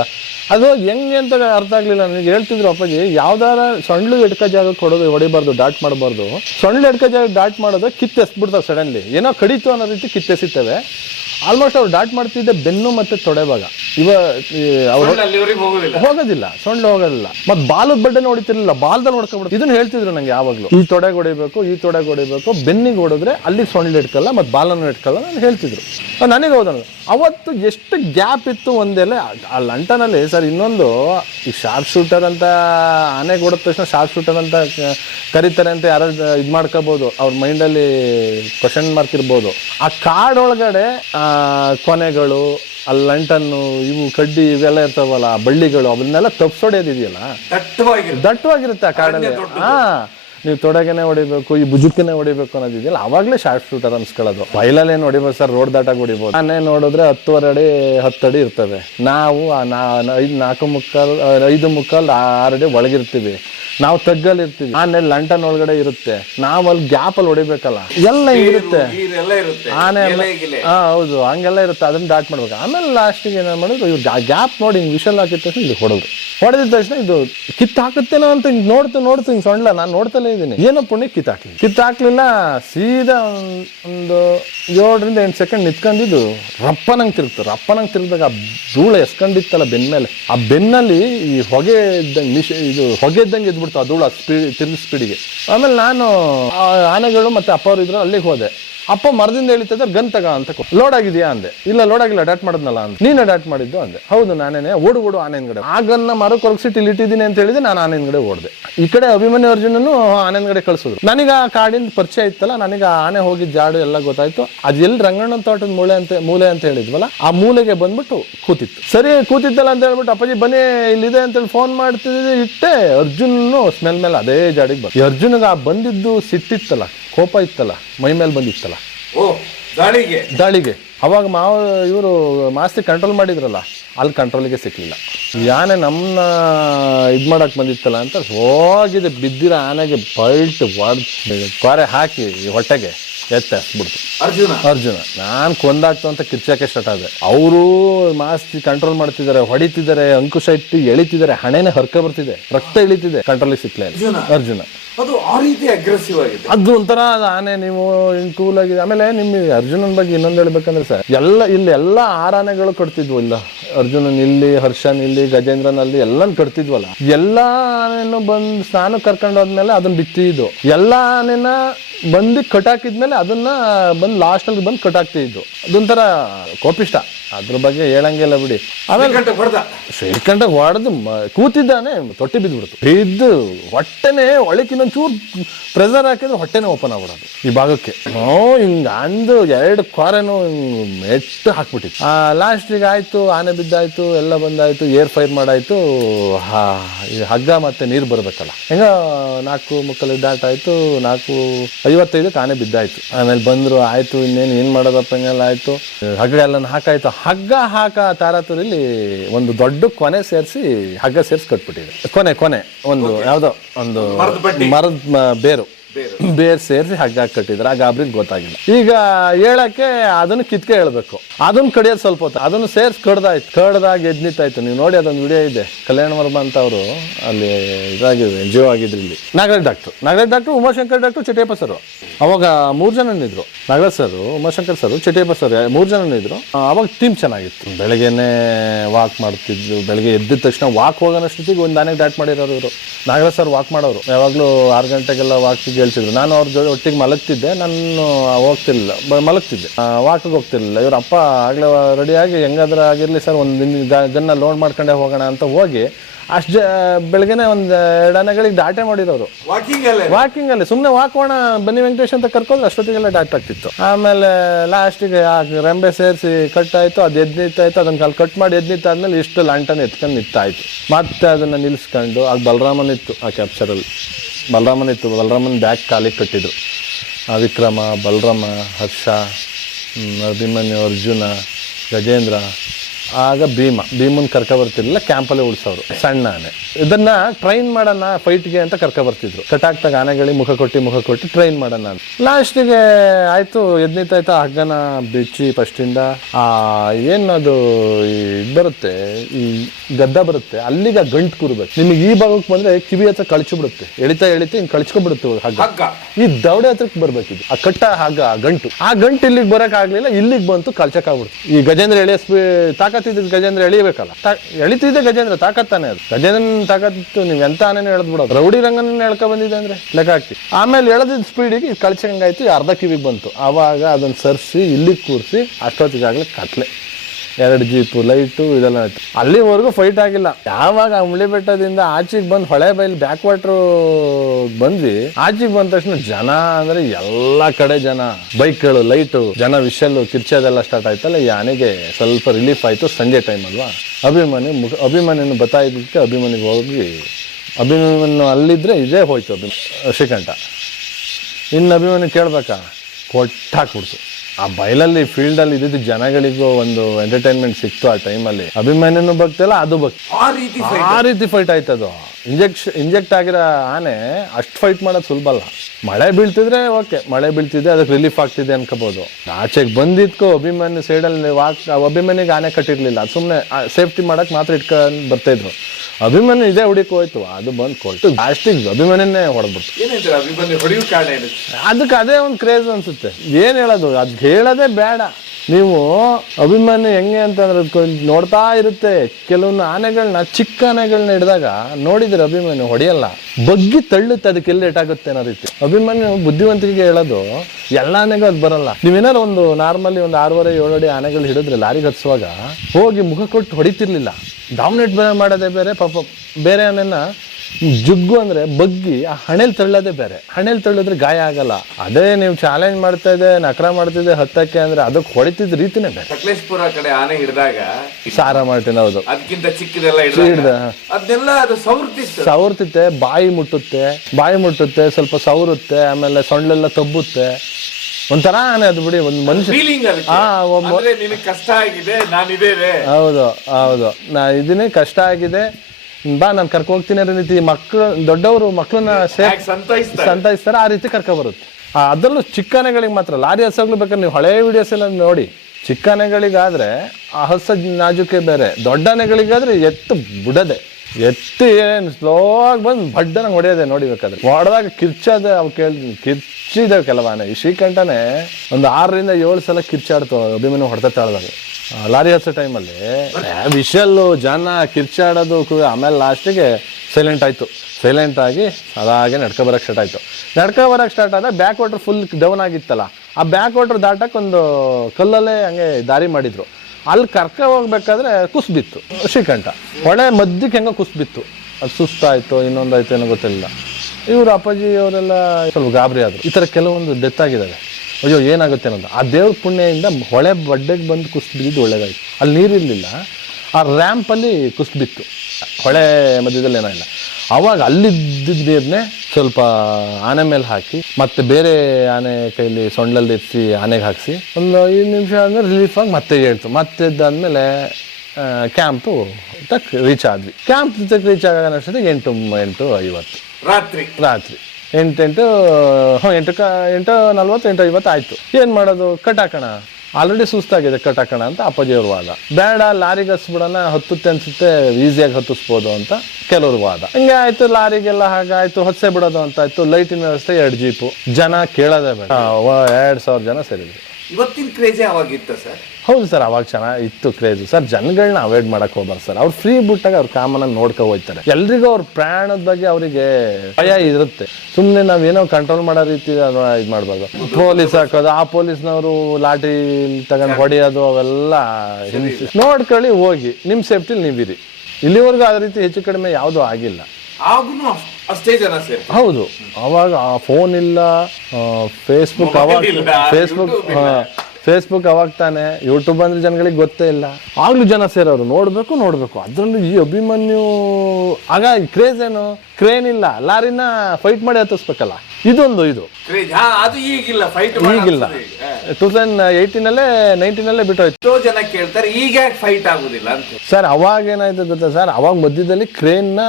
ಅದು ಹೆಂಗೆ ಅಂತ ಅರ್ಥ ಆಗಲಿಲ್ಲ. ನನಗೆ ಹೇಳ್ತಿದ್ರು ಅಪ್ಪಾಜಿ, ಯಾವ್ದಾರ ಸೊಂಡ್ಲು ಎಡ್ಕ ಜಾಗ ಕೊಡೋದು ಹೊಡಿಬಾರ್ದು ಡಾಟ್ ಮಾಡಬಾರ್ದು. ಸೊಂಡ್ಲು ಎಡ್ಕ ಜಾಗ ಡಾಟ್ ಮಾಡೋದು ಕಿತ್ತೆಸ್ಬಿಡ್ತಾವೆ ಸಡನ್ಲಿ ಏನೋ ಕಡಿತು ಅನ್ನೋ ರೀತಿ ಕಿತ್ತೆಸಿತವೆ ಆಲ್ಮೋಸ್ಟ್ ಅವ್ರು ಡಾಟ್ ಮಾಡ್ತಿದ್ದೆ ಬೆನ್ನು ಮತ್ತೆ ತೊಡೆ ಭಾಗ. ಇವ ಅವ್ರು ಹೋಗೋದಿಲ್ಲ. ಸೊಂಡ್ಲು ಹೋಗೋದಿಲ್ಲ. ಮತ್ ಬಾಲದ ಬಡ್ಡೆ ಹೊಡಿತಿರ್ಲಿಲ್ಲ ಬಾಲ್ದಲ್ಲಿ ಹೊಡ್ಕೊಬಿಡ್ತು ಇದನ್ನ ಹೇಳ್ತಿದ್ರು ನಂಗೆ ಯಾವಾಗ್ಲೂ. ಈ ತೊಡೆ ಹೊಡಿಬೇಕು ಈ ತೊಡೆ ಹೊಡಿಬೇಕು ಬೆನ್ನಿಗೆ ಹೊಡೆದ್ರೆ ಅಲ್ಲಿ ಸೊಂಡ್ಲು ಇಟ್ಕಲ್ಲ ಮತ್ ಬಾಲನ್ನು ಇಟ್ಕಲ್ಲ ನಾನು ಹೇಳ್ತಿದ್ರು. ನನಗೆ ಹೌದಲ್ಲ ಅವತ್ತು ಎಷ್ಟು ಗ್ಯಾಪ್ ಇತ್ತು ಒಂದೆಲೆ ಆ ಲಂಟನಲ್ಲಿ ಸರ್ ಇನ್ನೊಂದು ಈ ಶಾರ್ಪ್ ಶೂಟರ್ ಅಂತ ಆನೆಗೆ ಹೊಡೆದ ತಕ್ಷಣ ಶಾರ್ಪ್ ಶೂಟರ್ ಅಂತ ಕರೀತಾರೆ ಅಂತ ಯಾರು ಇದು ಮಾಡ್ಕೋಬಹುದು ಅವ್ರ ಮೈಂಡಲ್ಲಿ ಕ್ವಶನ್ ಮಾರ್ಕ್ ಇರ್ಬೋದು. ಆ ಕಾಡೊಳಗಡೆ ಆ ಕೊನೆಗಳು ಅಲ್ಲಿ ಲಂಟನ್ನು ಇವು ಕಡ್ಡಿ ಇವೆಲ್ಲ ಇರ್ತಾವಲ್ಲ ಆ ಬಳ್ಳಿಗಳು ಅವನ್ನೆಲ್ಲ ತಪ್ಸೊಡೆಯೋದಿದೆಯಲ್ಲ ದಟ್ಟವಾಗಿರುತ್ತೆ. ದಟ್ಟವಾಗಿರುತ್ತೆ ಆ ಕಾಡಲ್ಲಿ. ಹಾ ನೀವು ತೊಡೆಗೆನೆ ಹೊಡಿಬೇಕು ಈ ಭುಜಕ್ಕನೆ ಹೊಡಿಬೇಕು ಅನ್ನೋದಿದೆಯಲ್ಲ ಅವಾಗಲೇ ಶಾರ್ಟ್ ಶೂಟರ್ ಅನ್ಸ್ಕೊಳ್ಳೋದು. ಬೈಲಲ್ಲಿ ಏನು ಹೊಡಿಬೋದು ಸರ್ ರೋಡ್ ದಾಟಾಗಿ ಹೊಡಿಬೋದು. ಅನ್ನೇ ನೋಡಿದ್ರೆ ಹತ್ತುವರೆ ಅಡಿ ಹತ್ತು ಅಡಿ ಇರ್ತವೆ. ನಾವು ಐದು ನಾಲ್ಕು ಮುಕ್ಕಾಲ್ ಐದು ಮುಕ್ಕಾಲ್ ಆರು ಅಡಿ ಒಳಗಿರ್ತೀವಿ. ನಾವು ತಗ್ಗಲ್ಲಿ ಇರ್ತೀವಿ. ಆನೆ ಲಂಟನ್ ಒಳಗಡೆ ಇರುತ್ತೆ. ನಾವು ಅಲ್ಲಿ ಗ್ಯಾಪ್ ಅಲ್ಲಿ ಹೊಡಿಬೇಕಲ್ಲ. ಎಲ್ಲ ಇರುತ್ತೆ. ಆನೆ ಹಾ ಹೌದು. ಹಂಗೆಲ್ಲ ಇರುತ್ತೆ. ಅದನ್ನ ದಾಟ್ ಮಾಡ್ಬೇಕು. ಆಮೇಲೆ ಲಾಸ್ಟಿಗೆ ಏನ ಮಾಡಿದ್ರು ಇವ್ರು ಗ್ಯಾಪ್ ನೋಡಿ ಹಿಂಗೆ ವಿಷಲ್ ಹಾಕಿದ ತಕ್ಷಣ ಇಲ್ಲಿ ಹೊಡೆದ್ರು. ಹೊಡೆದಿದ ತಕ್ಷಣ ಇದು ಕಿತ್ ಹಾಕುತ್ತೇನೋ ಅಂತ ಹಿಂಗೆ ನೋಡ್ತು ನೋಡ್ತು ಹಿಂಗೆ ಸೊಂಡ್ಲ. ನಾನು ನೋಡ್ತಲೇ ಇದ್ದೀನಿ. ಏನೋ ಪುಣ್ಯ ಕಿತ್ ಹಾಕ್ಲಿ ಕಿತ್ ಹಾಕ್ಲಿಲ್ಲ. ಸೀದಾ ಒಂದ್- ಒಂದು ಏಳರಿಂದ ಎಂಟು ಸೆಕೆಂಡ್ ನಿಂತ್ಕೊಂಡಿದ್ದು ರಪ್ಪನಂಗೆ ತಿರುಗ್ತು. ರಪ್ಪನಂಗೆ ತಿರುಗಿದಾಗ ಆ ಧೂಳ ಎಸ್ಕೊಂಡಿತ್ತಲ್ಲ ಬೆನ್ನ ಮೇಲೆ ಆ ಬೆನ್ನಲ್ಲಿ ಈ ಹೊಗೆ ಇದ್ದಂಗೆ ಮಿಶ ಇದು ಹೊಗೆ ಇದ್ದಂಗೆ ಇದ್ಬಿಡ್ತು ಆ ಧೂಳು ಸ್ಪೀಡ್ ತಿರುಗಿ ಸ್ಪೀಡಿಗೆ ಆಮೇಲೆ ನಾನು ಆನೆಗಳು ಮತ್ತೆ ಅಪ್ಪ ಅವರು ಇದ್ರು ಅಲ್ಲಿಗೆ ಹೋದೆ. ಅಪ್ಪ ಮರದಿಂದ ಎಳಿತಿದ್ರೆ ಗನ್ ತಗ ಅಂತ ಲೋಡ್ ಆಗಿದೆಯಾ ಅಂದೆ. ಇಲ್ಲ ಲೋಡ್ ಆಗಿಲ್ಲ ಡಾಟ್ ಮಾಡಿದ್ನಲ್ಲ ಅಂತ ನೀನು ಡಾಟ್ ಮಾಡಿದ್ದು ಅಂದೆ. ಹೌದು, ನಾನೇನೆ. ಓಡು ಓಡು, ಆನೆ ಹಿಂದ್ಗಡೆ. ಆ ಗನ್ನ ಮರ ಕೊರಗಿಸಿಟ್ಟು ಇಲ್ಲಿ ಇಟ್ಟಿದ್ದೀನಿ ಅಂತ ಹೇಳಿದ್ರೆ ನಾನು ಆನೆ ಹಿಂದ್ಗಡೆ ಓಡಿದೆ. ಈ ಕಡೆ ಅಭಿಮನ್ಯು ಅರ್ಜುನನು ಆನೆ ಹಿಂದ್ಗಡೆ ಕಳಿಸಿದ್ರು. ನನಗೆ ಆ ಕಾಡಿನ ಪರಿಚಯ ಇತ್ತಲ್ಲ, ನನಗೆ ಆನೆ ಹೋಗಿದ್ದ ಜಾಡು ಎಲ್ಲ ಗೊತ್ತಾಯ್ತು. ಅದು ಎಲ್ಲಿ ರಂಗಣ್ಣನ ತೋಟದ ಮೂಲೆ ಅಂತ ಮೂಲೆ ಅಂತ ಹೇಳಿದ್ವಲ್ಲ, ಆ ಮೂಲೆಗೆ ಬಂದ್ಬಿಟ್ಟು ಕೂತಿತ್ತು. ಸರಿ, ಕೂತಿತ್ತಲ್ಲ ಅಂತ ಹೇಳ್ಬಿಟ್ಟು ಅಪ್ಪಾಜಿ ಬನ್ನಿ, ಇಲ್ಲಿದೆ ಅಂತೇಳಿ ಫೋನ್ ಮಾಡ್ತಿದ್ದೆ, ಇಟ್ಟೆ ಅರ್ಜುನ್ ಸ್ಮೆಲ್ ಮೇಲೆ ಅದೇ ಜಾಡಿಗೆ ಈ ಅರ್ಜುನ್ಗೆ ಆ ಬಂದಿದ್ದು ಸಿಟ್ಟಿತ್ತಲ್ಲ. ಕೋಪ ಇತ್ತಲ್ಲ ಮೈ ಮೇಲೆ ಬಂದಿತ್ತಲ್ಲ? ಓ ದಾಳಿಗೆ ದಾಳಿಗೆ ಅವಾಗ ಮಾವ ಇವರು ಮಾಸ್ತಿ ಕಂಟ್ರೋಲ್ ಮಾಡಿದ್ರಲ್ಲ ಅಲ್ಲಿ ಕಂಟ್ರೋಲಿಗೆ ಸಿಕ್ಕಲಿಲ್ಲ ಆನೆ ನಮ್ಮನ್ನ ಇದು ಮಾಡೋಕ್ಕೆ ಬಂದಿತ್ತಲ್ಲ ಅಂತ ಹೋಗಿದೆ ಬಿದ್ದಿರೋ ಆನೆಗೆ ಬಲ್ಟ್ ಒಡ್ ಕೊರೆ ಹಾಕಿ ಹೊಟ್ಟೆಗೆ. ಎತ್ತ ಬಿಡ್ತು. ಅರ್ಜುನ. ಅರ್ಜುನ. ನಾನು ಕೊಂದಾಕ್ತು ಅಂತ ಕಿರ್ಚಾಕೆ ಸ್ಟಾರ್ಟ್ ಆದೆ. ಅವರು ಮಾಸ್ತಿ ಕಂಟ್ರೋಲ್ ಮಾಡ್ತಿದ್ದಾರೆ ಹೊಡಿತಿದ್ದಾರೆ ಅಂಕುಶ ಇಟ್ಟು ಎಳಿತಿದ್ದಾರೆ ಹಣೆನೆ ಹರ್ಕ ಬರ್ತಿದೆ. ರಕ್ತ ಇಳಿತಿದೆ. ಕಂಟ್ರೋಲಿಗೆ ಸಿಕ್ಲೇ ಇಲ್ಲ. ಅರ್ಜುನ ಅದು ಆ ರೀತಿ ಅಗ್ರೆಸಿವ್ ಆಗಿದೆ. ಅದು ಒಂಥರ ಅದು ಆನೆ ನೀವು ಕೂಲ್ ಆಗಿದೆ. ಆಮೇಲೆ ನಿಮ್ಮ ಅರ್ಜುನನ್ ಬಗ್ಗೆ ಇನ್ನೊಂದು ಹೇಳ್ಬೇಕಂದ್ರೆ ಸರ್ ಎಲ್ಲ ಇಲ್ಲಿ ಎಲ್ಲ ಆರಾನೆಗಳು ಕಟ್ತಿದ್ವು ಇಲ್ಲ. ಅರ್ಜುನನ್ ಇಲ್ಲಿ ಹರ್ಷನ್ ಇಲ್ಲಿ ಗಜೇಂದ್ರನಲ್ಲಿ ಎಲ್ಲಾನು ಕಟ್ತಿದ್ವಲ್ಲ ಎಲ್ಲ ಆನೆನು ಬಂದು ಸ್ನಾನ ಕರ್ಕೊಂಡು ಹೋದ್ಮೇಲೆ ಅದನ್ನ ಬಿತ್ತಿದ್ದು ಎಲ್ಲ ಆನೆನ ಬಂದು ಕಟಾಕಿದ್ಮೇಲೆ ಅದನ್ನ ಬಂದು ಲಾಸ್ಟಲ್ಲಿ ಬಂದು ಕಟಾಕ್ತಿದ್ದು ಅದೊಂಥರ ಕೋಪಿಷ್ಟ. ಅದ್ರ ಬಗ್ಗೆ ಹೇಳಂಗಿಲ್ಲ ಬಿಡಿ. ಆಮೇಲೆ ಶ್ರೀಕಂಠ ಹೊಡೆದ. ಕೂತಿದ್ದಾನೆ ತೊಟ್ಟಿ ಬಿದ್ಬಿಡ್ತು. ಬಿದ್ದು ಹೊಟ್ಟೆನೆ ಒಳಕ್ಕೆ ಇನ್ನೊಂದು ಚೂರು ಪ್ರೆಸರ್ ಹಾಕಿದ್ರೆ ಹೊಟ್ಟೆನೆ ಓಪನ್ ಆಗ್ಬಿಡೋದು ಈ ಭಾಗಕ್ಕೆ. ಹಿಂಗೆ ಅಂದು ಎರಡು ಕ್ವಾರೇನು ಮೆಟ್ಟು ಹಾಕ್ಬಿಟ್ಟಿತ್ತು. ಆ ಲಾಸ್ಟಿಗೆ ಆಯಿತು ಆನೆ ಬಿದ್ದಾಯ್ತು ಎಲ್ಲ ಬಂದಾಯ್ತು ಏರ್ ಫೈರ್ ಮಾಡಾಯ್ತು ಹಗ್ಗ ಮತ್ತೆ ನೀರು ಬರಬೇಕಲ್ಲ. ಹೆಂಗ ನಾಲ್ಕು ಮುಕ್ಕಲು ದಾಟಾಯ್ತು ನಾಲ್ಕು ಐವತ್ತೈದಕ್ಕೆ ಆನೆ ಬಿದ್ದಾಯ್ತು. ಆಮೇಲೆ ಬಂದರು ಆಯ್ತು ಇನ್ನೇನು ಏನು ಮಾಡೋದಪ್ಪ ಹಿಂಗೆಲ್ಲ ಆಯ್ತು? ಹಗ್ಗ ಎಲ್ಲ ಹಾಕಾಯ್ತು. ಹಗ್ಗ ಹಾಕ ತಾರಾತುರಿಲಿ ಒಂದು ದೊಡ್ಡ ಕೊನೆ ಸೇರಿಸಿ ಹಗ್ಗ ಸೇರಿಸಿ ಕಟ್ಬಿಟ್ಟಿದೆ. ಕೊನೆ ಕೊನೆ ಒಂದು ಯಾವುದೋ ಒಂದು ಮರದ ಬೇರು. ಬೇರು. ಸೇರಿಸಿ ಹಗ್ಗ ಕಟ್ಟಿದ್ರೆ ಆ ಗಾಬ್ರಿಗೆ ಗೊತ್ತಾಗಿಲ್ಲ. ಈಗ ಹೇಳಕ್ಕೆ ಅದನ್ನು ಕಿತ್ಕೆ ಹೇಳ್ಬೇಕು. ಅದನ್ನ ಕಡಿಯೋದು ಸ್ವಲ್ಪ ಹೊತ್ತು. ಅದನ್ನು ಸೇರಿಸಿ ಕಡ್ದಾಯ್ತು. ಕಡ್ದಾಗ ಎದ್ನಿತಾಯ್ತು ನೀವು ನೋಡಿ ಅದೊಂದು ವಿಡಿಯೋ ಇದೆ. ಕಲ್ಯಾಣ ವರ್ಮ ಅಂತ ಅವರು ಅಲ್ಲಿ ಇದಾಗಿದೆ ಜೀವ ಆಗಿದ್ರು ಇಲ್ಲಿ. Nagaraj doctor. Nagaraj doctor, Umashankar doctor Chatiyappa sir ಅವಾಗ ಮೂರು ಜನ ಇದ್ರು. Nagaraj sir Umashankar sir Chatiyappa sir ಮೂರು ಜನ ಇದ್ರು. ಅವಾಗ ಟೀಮ್ ಚೆನ್ನಾಗಿತ್ತು. ಬೆಳಗ್ಗೆನೆ ವಾಕ್ ಮಾಡ್ತಿದ್ರು. ಬೆಳಗ್ಗೆ ಎದ್ದಿದ ತಕ್ಷಣ ವಾಕ್ ಹೋಗೋಷ್ಟೊತ್ತಿಗೆ ಒಂದು ಆನೆಗೆ ಡಾಟ್ ಮಾಡಿರೋರು ಇವರು. ನಾಗರಾಜ್ ಸರ್ ವಾಕ್ ಮಾಡೋರು. ಯಾವಾಗಲೂ ಆರು ಗಂಟೆಗೆಲ್ಲ ವಾಕ್ ಹೇಳ್ತಿದ್ರು ನಾನು ಅವ್ರ ಜೊತೆ ಒಟ್ಟಿಗೆ ಮಲಗ್ತಿದ್ದೆ. ನಾನು ಹೋಗ್ತಿರ್ಲಿಲ್ಲ. ಮಲಗ್ತಿದ್ದೆ. ವಾಕಿಗೆ ಹೋಗ್ತಿರ್ಲಿಲ್ಲ. ಇವ್ರ ಅಪ್ಪ ಆಗಲೇ ರೆಡಿಯಾಗಿ ಹೆಂಗಾದ್ರೂ ಆಗಿರಲಿ ಸರ್ ಒಂದು ಗನ್ನ ಲೋಡ್ ಮಾಡ್ಕೊಂಡೆ ಹೋಗೋಣ ಅಂತ ಹೋಗಿ ಅಷ್ಟು ಬೆಳಗ್ಗೆನೆ ಒಂದು ಎರಡು ಅನಗಳಿಗೆ ಡಾಟೆ ಮಾಡಿರೋರು. ವಾಕಿಂಗ್ ಅಲ್ಲಿ ವಾಕಿಂಗ್ ಅಲ್ಲಿ ಸುಮ್ಮನೆ ವಾಕ್ ಹೋಣ ಬನ್ನಿ ವೆಂಕಟೇಶ್ ಅಂತ ಕರ್ಕೊಂಡ್ರೆ ಅಷ್ಟೊತ್ತಿಗೆಲ್ಲ ಡಾಟ್ ಆಗ್ತಿತ್ತು. ಆಮೇಲೆ ಲಾಸ್ಟಿಗೆ ಆ ರೆಂಬೆ ಸೇರಿಸಿ ಕಟ್ ಆಯ್ತು ಅದು ಎದ್ ನಿಂತಾಯ್ತು ಅದನ್ನ ಕಾಲ್ ಕಟ್ ಮಾಡಿ ಎದ್ ನಿಂತಾದ್ಮೇಲೆ ಇಷ್ಟು ಲಾಂಟನ್ ಎತ್ಕೊಂಡು ನಿಂತಾಯ್ತು ಮತ್ತೆ ಅದನ್ನ ನಿಲ್ಲಿಸ್ಕೊಂಡು ಆಗ ಬಲರಾಮನ್ ಇತ್ತು ಆ ಕ್ಯಾಪ್ಚರಲ್ಲಿ ಬಲರಾಮನ್ ಇತ್ತು ಬಲರಾಮನ್ ಬ್ಯಾಕ್ ಕಾಲಿಗೆ ಕಟ್ಟಿದ್ರು. ಆ ವಿಕ್ರಮ ಬಲರಾಮ ಹರ್ಷ ಅಭಿಮನ್ಯು ಅರ್ಜುನ ಗಜೇಂದ್ರ ಆಗ ಭೀಮ ಭೀಮನ್ ಕರ್ಕ ಬರ್ತಿರ್ಲಿಲ್ಲ ಕ್ಯಾಂಪಲ್ಲೇ ಉಳಿಸೋರು ಸಣ್ಣ ಆನೆ ಇದನ್ನ ಟ್ರೈನ್ ಮಾಡೋಣ ಫೈಟ್ಗೆ ಅಂತ ಕರ್ಕ ಬರ್ತಿದ್ರು. ಕಟಾಕ್ತಾಗ ಆನೆಗಳಿಗೆ ಮುಖ ಕೊಟ್ಟು ಮುಖ ಕೊಟ್ಟು ಟ್ರೈನ್ ಮಾಡೋಣ ಅಂತ. ಲಾಸ್ಟಿಗೆ ಆಯ್ತು ಎದ್ನಿತ್ತಾಯ್ತು ಹಗ್ಗನ ಬಿಚ್ಚಿ ಫಸ್ಟಿಂದ ಆ ಏನದು ಬರುತ್ತೆ ಈ ಗದ್ದ ಬರುತ್ತೆ ಅಲ್ಲಿಗೆ ಗಂಟು ಕೂರ್ಬೇಕು. ನಿಮಗೆ ಈ ಭಾಗಕ್ಕೆ ಬಂದ್ರೆ ಕಿವಿ ಹತ್ರ ಕಳ್ಚಿ ಬಿಡುತ್ತೆ. ಎಳಿತಾ ಎಳಿತಾ ಹಿಂಗೆ ಕಳ್ಚ್ಕೊಂಡ್ಬಿಡುತ್ತೆ ಹಗ್ಗ. ಹಗ್ಗ. ಈ ದೌಡೆ ಹತ್ರಕ್ಕೆ ಬರ್ಬೇಕಿದು. ಆ ಕಟ್ಟ ಹಗ್ಗ ಆ ಗಂಟು. ಆ ಗಂಟು ಇಲ್ಲಿಗೆ ಬರಕ್ ಆಗ್ಲಿಲ್ಲ ಇಲ್ಲಿಗೆ ಬಂತು ಕಳ್ಚಕ್ ಆಗ್ಬಿಡ್ತು ಈ ಗಜೇಂದ್ರ ಎಳೆಯ ತಾಕತ್ತಿದ್ದ ಗಜೇಂದ್ರ ಎಳಿಬೇಕಲ್ಲ? ಎಳಿತಿದ್ದೆ ಗಜೇಂದ್ರ ತಾಕತ್ತಾನೆ ಅದು. ಗಜೇಂದ್ರನ ತಾಕತ್ತು ನೀವು ಎಂತ ಆನೇನು ಎಳೆದ್ ಬಿಡೋದು. ರೌಡಿ ರಂಗನ ಎಳ್ಕೊ ಬಂದಿದೆ ಅಂದ್ರೆ ಲೆಕ್ಕ ಹಾಕಿ. ಆಮೇಲೆ ಎಳೆದಿದ್ದ ಸ್ಪೀಡಿಗೆ ಕಳ್ಸಂಗಾಯ್ತು ಅರ್ಧ ಕಿವಿಗೆ ಬಂತು. ಆವಾಗ ಅದನ್ನ ಸರ್ಸಿ, ಇಲ್ಲಿ ಕೂರಿಸಿ, ಅಷ್ಟೊತ್ತಿಗಾಗ್ಲಿ ಕತ್ಲೆ. ಎರಡು ಜೀಪು ಲೈಟು ಇದೆಲ್ಲ ಆಯ್ತು. ಅಲ್ಲಿವರೆಗೂ ಫೈಟ್ ಆಗಿಲ್ಲ. ಯಾವಾಗ ಆ ಮುಳಿ ಬೆಟ್ಟದಿಂದ ಆಚೆಗೆ ಬಂದು ಹೊಳೆ ಬೈಲ್ ಬ್ಯಾಕ್ ವಾಟರ್ ಬಂದ್ವಿ. ಆಚೆಗೆ ಬಂದ ತಕ್ಷಣ ಜನ ಅಂದ್ರೆ ಎಲ್ಲಾ ಕಡೆ ಜನ. ಬೈಕ್ಗಳು ಲೈಟು ಜನ ವಿಷಲ್ಲು ಕಿರ್ಚೋದೆಲ್ಲ ಸ್ಟಾರ್ಟ್ ಆಯ್ತಲ್ಲ ಈ ಆನೆಗೆ ಸ್ವಲ್ಪ ರಿಲೀಫ್ ಆಯ್ತು ಸಂಜೆ ಟೈಮ್ ಅಲ್ವಾ. ಅಭಿಮಾನಿ ಮುಖ ಅಭಿಮಾನಿನ ಬತ್ತಾಯಿದ್ದಕ್ಕೆ ಅಭಿಮಾನಿಗೆ ಹೋಗಿ ಅಭಿಮಾನ ಅಲ್ಲಿದ್ರೆ ಇದೇ ಹೋಯ್ತು ಅಭಿಮಾನ ಶ್ರೀಕಂಠ. ಇನ್ನು ಅಭಿಮಾನಿ ಕೇಳ್ಬೇಕಾ? ಕೊಟ್ಟಾಕ್ಬಿಡ್ತು ಆ ಬಯಲಲ್ಲಿ ಫೀಲ್ಡ್ ಅಲ್ಲಿ ಇದ್ದಿದ್ದು ಜನಗಳಿಗೂ ಒಂದು ಎಂಟರ್ಟೈನ್ಮೆಂಟ್ ಸಿಕ್ತು ಆ ಟೈಮಲ್ಲಿ ಅಭಿಮಾನಿನೂ ಭಕ್ತಿಲ್ಲ ಅದು ಭಕ್ತಿ ಆ ರೀತಿ ಆ ರೀತಿ ಫೈಟ್ ಆಯ್ತದು. ಇಂಜೆಕ್ಷ ಇಂಜೆಕ್ಟ್ ಆಗಿರೋ ಆನೆ ಅಷ್ಟು ಫೈಟ್ ಮಾಡೋದು ಸುಲಭ ಅಲ್ಲ. ಮಳೆ ಬೀಳ್ತಿದ್ರೆ ಓಕೆ ಮಳೆ ಬೀಳ್ತಿದೆ ಅದಕ್ಕೆ ರಿಲೀಫ್ ಆಗ್ತಿದೆ ಅನ್ಕೋಬಹುದು ಆಚೆಗೆ ಬಂದಿದ್ಕೋ ಅಭಿಮಾನಿ ಸೈಡಲ್ಲಿ ವಾಕ್ ಅಭಿಮಾನಿಗೆ ಆನೆ ಕಟ್ಟಿರ್ಲಿಲ್ಲ. ಸುಮ್ಮನೆ ಸೇಫ್ಟಿ ಮಾಡಕ್ ಮಾತ್ರ ಇಟ್ಕೊಂಡು ಬರ್ತಾ ಇದ್ರು. ಅಭಿಮಾನಿ ಇದೇ ಹುಡುಕಿ ಹೋಯ್ತು. ಅದು ಬಂದು ಕೊಟ್ಟು ಲಾಸ್ಟಿಗೆ ಅಭಿಮಾನಿನೇ ಹೊಡೆದ್ಬಿಡ್ತು. ಏನಂತಾರೆ ಅಭಿಮನ್ಯು ಹೊಡೆಯೋ ಕಾರಣ ಅದಕ್ಕೆ ಅದೇ ಒಂದು ಕ್ರೇಜ್ ಅನ್ಸುತ್ತೆ. ಏನ್ ಹೇಳೋದು? ಅದ್ ಹೇಳೋದೇ ಬೇಡ. ನೀವು ಅಭಿಮಾನಿ ಹೆಂಗೆ ಅಂತಂದ್ರೆ ನೋಡ್ತಾ ಇರುತ್ತೆ. ಕೆಲವೊಂದು ಆನೆಗಳನ್ನ ಚಿಕ್ಕ ಆನೆಗಳನ್ನ ಹಿಡಿದಾಗ ನೋಡಿದ್ರೆ ಅಭಿಮಾನಿ ಹೊಡೆಯಲ್ಲ. ಬಗ್ಗಿ ತಳ್ಳುತ್ತೆ, ಅದಕ್ಕೆ ಎಲ್ಲಿ ಆಗುತ್ತೆ ಅನ್ನೋ ರೀತಿ. ಅಭಿಮಾನಿ ಬುದ್ಧಿವಂತಿಕೆ ಹೇಳೋದು, ಎಲ್ಲ ಆನೆಗೂ ಅದು ಬರಲ್ಲ. ನೀವೇನಾದ್ರು ಒಂದು ನಾರ್ಮಲಿ ಒಂದು ಆರೂವರೆ ಏಳು ಅಡಿ ಆನೆಗಳು ಹಿಡಿದ್ರೆ ಲಾರಿಗೆ ಹತ್ಸುವಾಗ ಹೋಗಿ ಮುಖ ಕೊಟ್ಟು ಹೊಡಿತಿರ್ಲಿಲ್ಲ. ಡಾಮಿನೇಟ್ ಮಾಡೋದೇ ಬೇರೆ, ಪಾಪ ಬೇರೆ ಆನೆನ ಜುಗ್ಗು ಅಂದ್ರೆ ಬಗ್ಗಿ ಆ ಹಣೆಲ್ ತಳ್ಳೋದೇ ಬೇರೆ. ಹಣೆಲ್ ತಳ್ಳಿದ್ರೆ ಗಾಯ ಆಗಲ್ಲ. ಅದೇ ನೀವು ಚಾಲೆಂಜ್ ಮಾಡ್ತಾ ಇದೆ ನಕರ ಮಾಡ್ತಿದ್ದೆ ಹತ್ತಕ್ಕೆ ಅಂದ್ರೆ ಅದಕ್ಕೆ ಹೊಡಿತಿದ್ದ ರೀತಿನೇ ಬೇರೆ. ಸಕಲೇಶ್ಪುರ ಕಡೆ ಆನೆ ಹಿಡಿದಾಗ ಸಾರ ಮಾಡ್ತೀನಿ ಹೌದು. ಅದಕ್ಕಿಂತ ಚಿಕ್ಕದೆಲ್ಲ ಹಿಡಿದ ಅದನ್ನೆಲ್ಲ ಅದು ಸವರ್ತಿತ್ತು. ಸವರ್ತಿತ್ತೆ ಬಾಯಿ ಮುಟ್ಟುತ್ತೆ ಬಾಯಿ ಮುಟ್ಟುತ್ತೆ ಸ್ವಲ್ಪ ಸವರುತ್ತೆ ಆಮೇಲೆ ಸೊಳ್ಳೆಲ್ಲ ತಬ್ಬುತ್ತೆ. ಒಂಥರ ಆನೆ ಅದು ಬಿಡಿ ಒಂದು ಮನುಷ್ಯ ಕಷ್ಟ ಆಗಿದೆ ಹೌದು ಹೌದು. ನಾ ಇದನ್ನೇ ಕಷ್ಟ ಆಗಿದೆ. ಬಾ ನಾನು ಕರ್ಕೊ ಹೋಗ್ತೀನಿ ಅನ್ನೋ ರೀತಿ ಮಕ್ಕಳು ದೊಡ್ಡವರು ಮಕ್ಕಳನ್ನ ಸಂತಾಯಿಸ್ತಾರೆ ಆ ರೀತಿ ಕರ್ಕೊ ಬರುತ್ತೆ. ಅದರಲ್ಲೂ ಚಿಕ್ಕನೆಗಳಿಗೆ ಮಾತ್ರ ಲಾರಿ ಹಸಗಳು ಬೇಕಾದ್ರೆ ನೀವು ಹಳೆ ವಿಡಿಯೋಸ್ ಎಲ್ಲ ನೋಡಿ ಚಿಕ್ಕನೆಗಳಿಗಾದ್ರೆ ಆ ಹಸ ನಾಜುಕೆ ಬೇರೆ ದೊಡ್ಡನೆಗಳಿಗಾದ್ರೆ ಎತ್ತು ಬಿಡದೆ ಎತ್ತು ಏನು ಸ್ಲೋ ಆಗಿ ಬಂದು ಬಡ್ಡನ ಹೊಡೆಯೋದೆ ನೋಡಿಬೇಕಾದ್ರೆ ಹೊಡೆದಾಗ ಕಿರ್ಚಾದ ಅವು ಕೇಳಿ ಕಿರ್ಚಿದೆ ಕೆಲವಾನೆ ಈ ಶ್ರೀಕಂಠನೇ ಒಂದು ಆರರಿಂದ ಏಳು ಸಲ ಕಿರ್ಚಾಡ್ತು ಅಭಿಮಾನಿ ಹೊಡೆತ ತಾಳ್ದಾಗ ಲಾರಿ ಹಚ್ಚೋ ಟೈಮಲ್ಲಿ ವಿಷಲ್ಲು ಜನ ಕಿರ್ಚಾಡೋದು ಆಮೇಲೆ ಲಾಸ್ಟಿಗೆ ಸೈಲೆಂಟ್ ಆಯಿತು. ಸೈಲೆಂಟ್ ಆಗಿ ಅದಾಗೆ ನಡ್ಕೊ ಬರೋಕ್ಕೆ ಸ್ಟಾರ್ಟ್ ಆಯಿತು. ನಡ್ಕೊ ಬರೋಕ್ಕೆ ಸ್ಟಾರ್ಟ್ ಆದಾಗ ಬ್ಯಾಕ್ ವಾಟರ್ ಫುಲ್ ಡೌನ್ ಆಗಿತ್ತಲ್ಲ. ಆ ಬ್ಯಾಕ್ ವಾಟರ್ ದಾಟಕ್ಕೆ ಒಂದು ಕಲ್ಲಲ್ಲೇ ಹಂಗೆ ದಾರಿ ಮಾಡಿದ್ರು. ಅಲ್ಲಿ ಕರ್ಕ ಹೋಗ್ಬೇಕಾದ್ರೆ ಕುಸ್ ಬಿತ್ತು, ಶ್ರೀಕಂಠ. ಹೊಳೆ ಮಧ್ಯಕ್ಕೆ ಹೆಂಗೋ ಕುಸ್ ಬಿತ್ತು. ಅದು ಸುಸ್ತಾಯಿತು, ಇನ್ನೊಂದಾಯ್ತು ಏನೋ ಗೊತ್ತಿಲ್ಲ. ಇವರು ಅಪ್ಪಾಜಿ ಅವರೆಲ್ಲ ಸ್ವಲ್ಪ ಗಾಬರಿ ಆದರು. ಈ ಥರ ಕೆಲವೊಂದು ಡೆತ್ ಆಗಿದ್ದಾವೆ ಅಯ್ಯೋ ಏನಾಗುತ್ತೆ ಅನ್ನೋದು. ಆ ದೇವ್ರ ಪುಣ್ಯದಿಂದ ಹೊಳೆ ಬಡ್ಡೆಗೆ ಬಂದು ಕುಸ್ತು ಬಿದ್ದಿದ್ದು ಒಳ್ಳೆಯದಾಯ್ತು ಅಲ್ಲಿ ನೀರಿರಲಿಲ್ಲ ಆ ರ್ಯಾಂಪಲ್ಲಿ ಕುಸ್ತು ಬಿತ್ತು. ಹೊಳೆ ಮಧ್ಯದಲ್ಲಿ ಏನೋ ಇಲ್ಲ. ಅವಾಗ ಅಲ್ಲಿದ್ದ ನೀರನ್ನೇ ಸ್ವಲ್ಪ ಆನೆ ಮೇಲೆ ಹಾಕಿ ಮತ್ತೆ ಬೇರೆ ಆನೆ ಕೈಲಿ ಸೊಂಡಲಲ್ಲಿ ಎತ್ತಿ ಆನೆಗೆ ಹಾಕಿಸಿ ಒಂದು ಐದು ನಿಮಿಷ ಅಂದರೆ ರಿಲೀಫ್ ಆಗಿ ಮತ್ತೆ ಹೇಳ್ತು ಮತ್ತೆ ಇದ್ದಾದಮೇಲೆ ಕ್ಯಾಂಪು ತಕ್ ರೀಚ್ ಆದ್ವಿ. ಕ್ಯಾಂಪ್ ತಕ್ ರೀಚ್ ಆಗೋಣ ಅಷ್ಟೊತ್ತಿಗೆ ಎಂಟು ಎಂಟು ಐವತ್ತು. ರಾತ್ರಿ. ರಾತ್ರಿ. ಎಂಟೆಂಟು, ಹ್ಞೂ, ಎಂಟು ಕ, ಎಂಟು ನಲ್ವತ್ತು, ಎಂಟು ಐವತ್ತು ಆಯಿತು. ಏನು ಮಾಡೋದು? ಕಟ್ ಹಾಕೋಣ. ಆಲ್ರೆಡಿ ಸುಸ್ತಾಗಿದೆ, ಕಟ್ ಹಾಕೋಣ ಅಂತ ಅಪ್ಪಾಜಿಯವ್ರ ವಾದ. ಬೇಡ ಲಾರಿಗೆ ಹಸ್ಬಿಡೋಣ ಹತ್ತುತ್ತೆ ಅನ್ಸುತ್ತೆ, ಈಸಿಯಾಗಿ ಹತ್ತಿಸ್ಬೋದು ಅಂತ ಕೆಲವ್ರ ವಾದ. ಹಿಂಗೆ ಆಯ್ತು, ಲಾರಿಗೆಲ್ಲ ಹಾಗಾಯ್ತು ಹೊಸೆ ಬಿಡೋದು ಅಂತ ಆಯ್ತು, ಲೈಟಿನ ವ್ಯವಸ್ಥೆ, ಎರಡು ಜೀಪು. ಜನ ಕೇಳೋದೇ ಬೇಡ. ಎರಡು ಸಾವಿರ ಜನ ಸೇರಿದ್ರು ಇವತ್ತಿನ ಕ್ರೇಜೇ ಅವಾಗಿತ್ತು ಸರ್? ಹೌದು ಸರ್, ಅವಾಗ ಚೆನ್ನಾಗಿ ಇತ್ತು ಕ್ರೇಜ್ ಸರ್ ಜನಗಳನ್ನ ಅವಾಯ್ಡ್ ಮಾಡಕ್ ಹೋಗ್ಬಾರ್ದು ಸರ್. ಅವ್ರು ಫ್ರೀ ಬಿಟ್ಟಾಗ ಅವ್ರ ಕಾಮನ ನೋಡ್ಕೊ ಹೋಗ್ತಾರೆ. ಎಲ್ರಿಗೂ ಅವ್ರ ಪ್ರಾಣದ ಬಗ್ಗೆ ಅವರಿಗೆ ಭಯ ಇರುತ್ತೆ. ಸುಮ್ಮನೆ ನಾವೇನೋ ಕಂಟ್ರೋಲ್ ಮಾಡೋ ರೀತಿ ಇದು ಮಾಡಬಾರ್ದು. ಪೊಲೀಸ್ ಹಾಕೋದು, ಆ ಪೊಲೀಸ್ನವರು ಲಾಟಿ ತಗೊಂಡು ಹೊಡೆಯೋದು, ಅವೆಲ್ಲ ನೋಡ್ಕೊಳ್ಳಿ, ಹೋಗಿ. ನಿಮ್ಮ ಸೇಫ್ಟಿಲಿ ನೀವಿರಿ. ಇಲ್ಲಿವರೆಗೂ ಆ ರೀತಿ ಹೆಚ್ಚು ಕಡಿಮೆ ಯಾವುದೂ ಆಗಿಲ್ಲ. ಆಗುನು ಅಷ್ಟ್- ಜನ ಸೇರಿ ಹೌದು. ಅವಾಗ ಆ ಫೋನ್ ಇಲ್ಲ ಫೇಸ್ಬುಕ್ ಅವಾಗ ಫೇಸ್ಬುಕ್. ಫೇಸ್ಬುಕ್ ಅವಾಗ ತಾನೆ ಯೂಟ್ಯೂಬ್ ಅಂದ್ರೆ ಜನಗಳಿಗೆ ಗೊತ್ತೇ ಇಲ್ಲ. ಆಗ್ಲೂ ಜನ ಸೇರೋರು ನೋಡ್ಬೇಕು ನೋಡ್ಬೇಕು. ಅದ್ರಲ್ಲೂ ಈ ಅಭಿಮನ್ಯು ಆಗ ಕ್ರೇಜ್ ಏನು? ಕ್ರೇನ್ ಇಲ್ಲ. ಲಾರಿನ ಫೈಟ್ ಮಾಡಿ ಹತ್ತಿಸ್ಬೇಕಲ್ಲ. ಇದೊಂದು ಇದು. ಅದು ಈಗಿಲ್ಲ ಫೈಟ್ ಈಗಿಲ್ಲ. ಟೂ ತೌಸಂಡ್ ಏಯ್ಟೀನಲ್ಲೇ ನೈನ್ಟೀನಲ್ಲೇ ಬಿಟ್ಟೋಯ್ತು ಹೋಯ್ತು. ಜನ ಕೇಳ್ತಾರೆ ಈಗ ಫೈಟ್ ಆಗುದಿಲ್ಲ ಅಂತ. ಸರ್ ಅವಾಗ ಏನಾಯ್ತು ಗೊತ್ತಾ? ಸರ್ ಅವಾಗ ಮಧ್ಯದಲ್ಲಿ ಕ್ರೇನ್ನ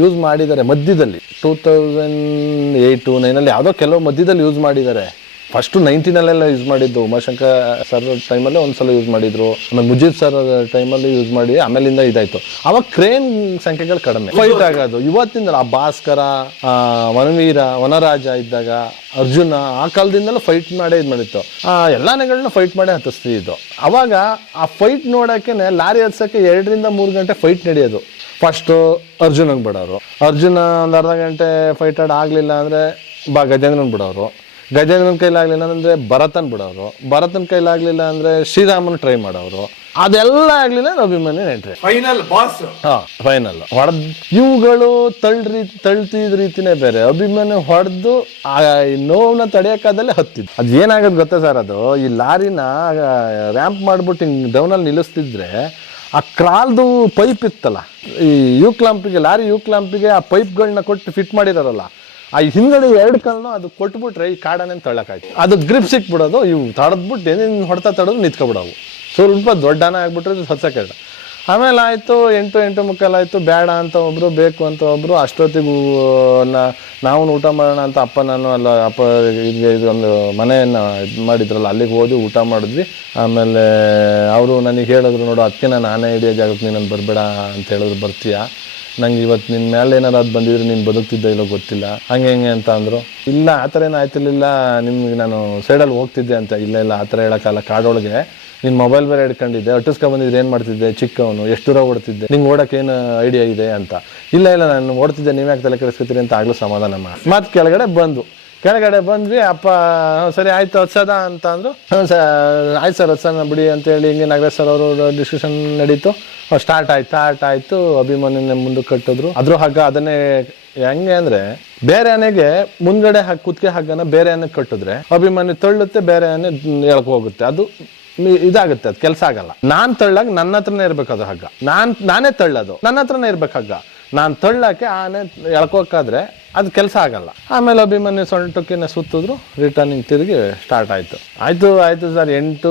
ಯೂಸ್ ಮಾಡಿದ್ದಾರೆ ಮಧ್ಯದಲ್ಲಿ. ಟೂ ತೌಸಂಡ್ ಏಯ್ಟು ನೈನಲ್ಲಿ ಯಾವುದೋ ಕೆಲವು ಮಧ್ಯದಲ್ಲಿ ಯೂಸ್ ಮಾಡಿದ್ದಾರೆ. ಫಸ್ಟು ನೈನ್ಟೀನಲ್ಲೆಲ್ಲ ಯೂಸ್ ಮಾಡಿದ್ದು. ಉಮಾಶಂಕರ್ ಸರ್ ಟೈಮಲ್ಲೇ ಒಂದ್ಸಲ ಯೂಸ್ ಮಾಡಿದ್ರು. ಆಮೇಲೆ ಮುಜೀದ್ ಸರ್ ಟೈಮಲ್ಲಿ ಯೂಸ್ ಮಾಡಿ ಆಮೇಲಿಂದ ಇದಾಯ್ತು. ಅವಾಗ ಕ್ರೇನ್ ಸಂಖ್ಯೆಗಳು ಕಡಿಮೆ. ಫೈಟ್ ಆಗೋದು. ಇವತ್ತಿಂದ ಆ ಭಾಸ್ಕರ ವನವೀರ ವನರಾಜ ಇದ್ದಾಗ ಅರ್ಜುನ ಆ ಕಾಲದಿಂದಲೂ ಫೈಟ್ ಮಾಡೇ ಇದು ಮಾಡಿತ್ತು. ಆ ಎಲ್ಲಾನೆಗಳನ್ನ ಫೈಟ್ ಮಾಡೇ ಹತ್ತಿಸ್ತಿದ್ದು. ಅವಾಗ ಆ ಫೈಟ್ ನೋಡೋಕೆ ಲಾರಿ ಹತ್ಸಕ್ಕೆ ಎರಡರಿಂದ ಮೂರು ಗಂಟೆ ಫೈಟ್ ನಡೆಯೋದು. ಫಸ್ಟು ಅರ್ಜುನಂಗೆ ಬಿಡೋರು. ಅರ್ಜುನ ಒಂದು ಅರ್ಧ ಗಂಟೆ ಫೈಟ್ ಆಡ್ ಆಗಲಿಲ್ಲ ಅಂದರೆ ಬಾ ಗಜೇಂದ್ರನ್ ಬಿಡೋರು. ಗಜೇಂದ್ರನ್ ಕೈಲಾಗಲಿಲ್ಲ ಅಂದರೆ ಭರತನ್ ಬಿಡೋರು. ಭರತನ್ ಕೈಲಾಗಲಿಲ್ಲ ಅಂದರೆ ಶ್ರೀರಾಮನ್ ಟ್ರೈ ಮಾಡೋರು. ಅದೆಲ್ಲ ಆಗಲಿಲ್ಲ ಅಭಿಮಾನಿ ಎಂಟ್ರಿ ಫೈನಲ್ ಬಾಸ್ ಹಾ ಫೈನಲ್ ಹೊಡೆದ್ ಇವುಗಳು ರೀತಿ ತಳ್ತಿದ ರೀತಿನೇ ಬೇರೆ. ಅಭಿಮಾನಿ ಹೊಡೆದು ಆ ನೋವನ್ನ ತಡೆಯಕ್ಕಾದಲ್ಲೇ ಹತ್ತಿದ್ದು. ಅದು ಏನಾಗೋದು ಗೊತ್ತಾ ಸರ್ ಅದು? ಈ ಲಾರಿನ ರ್ಯಾಂಪ್ ಮಾಡ್ಬಿಟ್ಟು ಹಿಂಗೆ ಡೌನಲ್ಲಿ ನಿಲ್ಲಿಸ್ತಿದ್ರೆ ಆ ಕ್ರಾಲ್ದು ಪೈಪ್ ಇತ್ತಲ್ಲ? ಈ ಯೂ ಕ್ಲಾಂಪಿಗೆ ಲಾರಿ ಯೂ ಕ್ಲಾಂಪಿಗೆ ಆ ಪೈಪ್ಗಳನ್ನ ಕೊಟ್ಟು ಫಿಟ್ ಮಾಡಿದಾರಲ್ಲ? ಆ ಹಿಂದಡೆ ಎರಡು ಕಾಲನು ಅದು ಕೊಟ್ಬಿಟ್ರೆ ಈ ಕಾಡನೆ ತಳ್ಳಕಾಯ್ತು ಅದು ಗ್ರಿಪ್ ಸಿಕ್ಬಿಡೋದು, ಇವು ತಡೆದ್ಬಿಟ್ಟು ಏನೇನು ಹೊಡೆತ ತಡೆದು ನಿಂತ್ಕೊಬಿಡೋವು. ಸ್ವಲ್ಪ ದೊಡ್ಡನ ಆಗ್ಬಿಟ್ರೆ ಕೇಳ ಆಮೇಲೆ ಆಯಿತು, ಎಂಟು ಎಂಟು ಮುಕ್ಕಾಲು ಆಯಿತು, ಬೇಡ ಅಂತ ಒಬ್ಬರು ಬೇಕು ಅಂತ ಒಬ್ಬರು ಅಷ್ಟೊತ್ತಿಗೂ ನಾವು ಊಟ ಮಾಡೋಣ ಅಂತ ಅಪ್ಪ ನಾನು ಅಲ್ಲ, ಅಪ್ಪ ಇದು ಇದೊಂದು ಮನೆಯನ್ನು ಇದು ಮಾಡಿದ್ರಲ್ಲ, ಅಲ್ಲಿಗೆ ಹೋಗಿ ಊಟ ಮಾಡಿದ್ವಿ. ಆಮೇಲೆ ಅವರು ನನಗೆ ಹೇಳಿದ್ರು, ನೋಡು ಅದಕ್ಕೆ ನಾನು ಆನೆ ಹಿಡಿಯೋ ಜಾಗಕ್ಕೆ ನೀನು ಬರಬೇಡ ಅಂತ ಹೇಳಿದ್ರು, ಬರ್ತೀಯಾ? ನಂಗೆ ಇವತ್ತು ನಿನ್ನ ಮೇಲೆ ಏನಾರು ಅದು ಬಂದಿದ್ರೆ ನೀನು ಬದುಕ್ತಿದ್ದ ಇಲ್ಲೋ ಗೊತ್ತಿಲ್ಲ. ಹಂಗೆ ಹೆಂಗೆ ಅಂತ ಅಂದರು. ಇಲ್ಲ, ಆ ಥರ ಏನು ಆಯ್ತಿರ್ಲಿಲ್ಲ. ನಿಮ್ಗೆ ನಾನು ಸೈಡಲ್ಲಿ ಹೋಗ್ತಿದ್ದೆ ಅಂತ. ಇಲ್ಲ ಇಲ್ಲ, ಆ ಥರ ಹೇಳೋಕ್ಕಲ್ಲ ಕಾಡೊಳಗೆ. ನಿನ್ನ ಮೊಬೈಲ್ ಬೇರೆ ಹಿಡ್ಕೊಂಡಿದ್ದೆ. ಅಟ್ಟಿಸ್ಕೊ ಬಂದಿದ್ರೆ ಏನು ಮಾಡ್ತಿದ್ದೆ? ಚಿಕ್ಕವನು, ಎಷ್ಟು ದೂರ ಓಡ್ತಿದ್ದೆ? ನಿಂಗೆ ಓಡೋಕ್ಕೇನು ಐಡಿಯಾ ಇದೆ ಅಂತ. ಇಲ್ಲ ಇಲ್ಲ, ನಾನು ಓಡ್ತಿದ್ದೆ ನೀವು ಯಾಕೆ ತಲೆ ಕೆಡಿಸ್ಕೊತೀರಿ ಅಂತ ಆಗಲೂ ಸಮಾಧಾನ ಮಾಡಿ ಮತ್ತೆ ಕೆಳಗಡೆ ಬಂದು ಕೆಳಗಡೆ ಬಂದ್ವಿ, ಅಪ್ಪ ಸರಿ ಆಯ್ತು ಹತ್ಸದ ಅಂತ ಅಂದ್ರು. ಆಯ್ತು ಸರ್ ಹತ್ಸನ ಬಿಡಿ ಅಂತೇಳಿ ಹಿಂಗೆ ನಾಗರಾಜ್ ಸರ್ ಅವರು ಡಿಸ್ಕಷನ್ ನಡೀತು. ಸ್ಟಾರ್ಟ್ ಆಯ್ತು ಸ್ಟಾರ್ಟ್ ಆಯ್ತು, ಅಭಿಮಾನಿನ ಮುಂದಕ್ಕೆ ಕಟ್ಟಿದ್ರು. ಅದ್ರ ಹಗ್ಗ ಅದನ್ನೇ ಹೆಂಗೆ ಅಂದ್ರೆ, ಬೇರೆ ಆನೆಗೆ ಮುಂದ್ಗಡೆ ಹಾಕಿ ಕುತ್ತಿಗೆ ಹಗ್ಗನ ಬೇರೆ ಅನ್ನ ಕಟ್ಟಿದ್ರೆ ಅಭಿಮಾನಿ ತಳ್ಳುತ್ತೆ, ಬೇರೆ ಆನೆ ಎಳ್ಕೊ ಹೋಗುತ್ತೆ. ಅದು ಇದಾಗುತ್ತೆ, ಅದು ಕೆಲಸ ಆಗಲ್ಲ. ನಾನ್ ತಳ್ಳಾಗ ನನ್ನ ಹತ್ರನೇ ಇರ್ಬೇಕು ಅದು ಹಗ್ಗ. ನಾನ್, ನಾನೇ ತಳ್ಳೋದು. ನನ್ನ ಹತ್ರನೇ ಇರ್ಬೇಕು ಹಗ್ಗ. ನಾನ್ ತಳ್ಳಕ್ಕೆ ಆನೆ ಎಳ್ಕೋಕಾದ್ರೆ ಅದು ಕೆಲಸ ಆಗಲ್ಲ. ಆಮೇಲೆ ಅಭಿಮನ್ಯು ಸೊಂಟಕ್ಕಿನ ಸುತ್ತಿದ್ರು ರಿಟರ್ನಿಂಗ್ ತಿರುಗಿ ಸ್ಟಾರ್ಟ್ ಆಯಿತು. ಆಯಿತು ಆಯಿತು ಸರ್ ಎಂಟು